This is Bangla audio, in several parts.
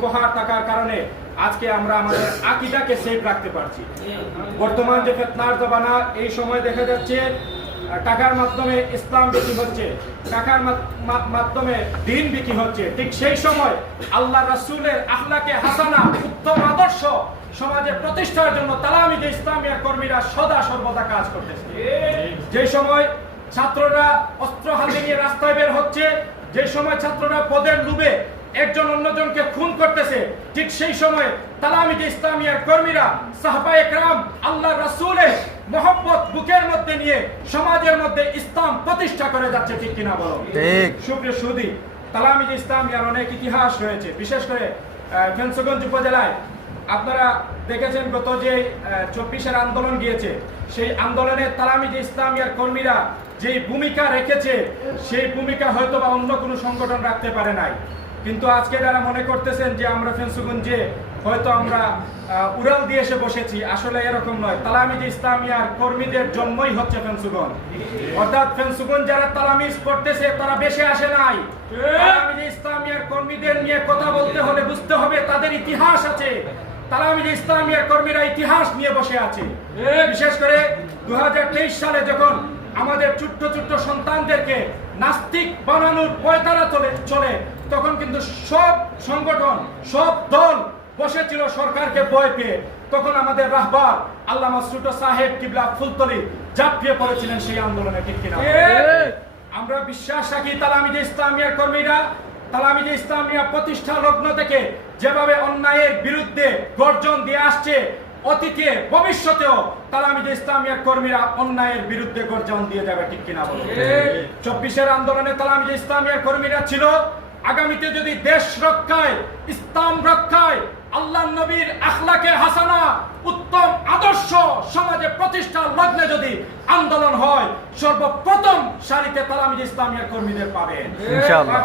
উপহার থাকার কারণে আজকে আমরা আমাদের আকীদাকে সেফ রাখতে পারছি। বর্তমান যে ফিতনার জমানা, এই সময় দেখা যাচ্ছে টাকার মাধ্যমে ইসলাম বিক্রি হচ্ছে, টাকার মাধ্যমে দিন বিক্রি হচ্ছে। ঠিক সেই সময় আল্লাহ রাসূলের আখলাকে হাসানা, উত্তম আদর্শ সমাজে প্রতিষ্ঠার জন্য তালামিদে ইসলামিয়া কর্মীরা সদা সর্বদা কাজ করতেছে। যে সময় ছাত্ররা অস্ত্র হাতে নিয়ে রাস্তায় বের হচ্ছে, যে সময় ছাত্ররা পদের লোভে একজন অন্যজনকে খুন করতেছে, ঠিক সেই সময় তালামিদে ইসলামিয়ার কর্মীরা সাহাবায়ে কেরাম আল্লাহ রাসূলের মহব্বত বুকের মধ্যে নিয়ে সমাজের মধ্যে ইসলাম প্রতিষ্ঠা করে যাচ্ছে। ঠিক কিনা বলো? ঠিক। সুপ্রিয় সুধী, তালামিদে ইসলামিয়ার অনেক ইতিহাস রয়েছে। বিশেষ করে ফেঞ্চগঞ্জ উপজেলায় আপনারা দেখেছেন গত যে 24-এর আন্দোলন গিয়েছে, সেই আন্দোলনে তালামিদে ইসলামিয়ার কর্মীরা যে ভূমিকা রেখেছে, সেই ভূমিকা হয়তো বা অন্য কোনো সংগঠন রাখতে পারে নাই। কিন্তু আজকে যারা মনে করতেছেন যে আমরা ফেঞ্চগঞ্জে হয়তো আমরা উড়াল দিয়ে এসে বসেছি, আসলে এরকম নয়। তালামিদে ইসলামিয়ার কর্মীদের জন্মই হচ্ছে ফেঞ্চগঞ্জ। অর্থাৎ ফেঞ্চগঞ্জ যারা তালামিজ করতেছে তারা বেশি আসে নাই। তালামিদে ইসলামিয়ার কর্মীদের নিয়ে কথা বলতে হলে বুঝতে হবে তাদের ইতিহাস আছে। তালামিদে ইসলামিয়ার কর্মীরা ইতিহাস নিয়ে বসে আছে। বিশেষ করে 2023 সালে যখন আমাদের ছোট্ট ছোট্ট সন্তানদেরকে নাস্তিক বানানোর পয়তারা চলে, তখন কিন্তু সব সংগঠন, সব দল বসেছিল সরকারকে ভয় পেয়ে। তখন আমাদের রাহবার আল্লামা ছোটো সাহেব কিবলা ফুলতলি ঝাঁপিয়ে পড়েছিলেন সেই আন্দোলনে। ঠিক কিনা? আমরা বিশ্বাস রাখি তালামিদে ইসলামিয়ার কর্মীরা তালামিদে ইসলামিয়া প্রতিষ্ঠা লগ্ন থেকে যেভাবে অন্যায়ের বিরুদ্ধে গর্জন দিয়ে আসছে, অতীতে ভবিষ্যতেও তালামিদে ইসলামিয়ার কর্মীরা অন্যায়ের বিরুদ্ধে গর্জন দিয়ে যাবে। ঠিক কিনা বলো? 24-এর আন্দোলনে তালামিদে ইসলামিয়ার কর্মীরা ছিল আগামীতে যদি দেশ রক্ষায়, ইসলাম রক্ষায়, আল্লাহ নবীর আখলাকে হাসানা, উত্তম আদর্শ সমাজে প্রতিষ্ঠার লগ্নে যদি আন্দোলন হয়, সর্বপ্রথম সারিতে তালামিদে ইসলামিয়ার কর্মীদের পাবেন। ইনশাআল্লাহ।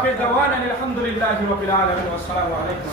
আলহামদুলিল্লাহি রাব্বিল আলামিন। আসসালামু আলাইকুম।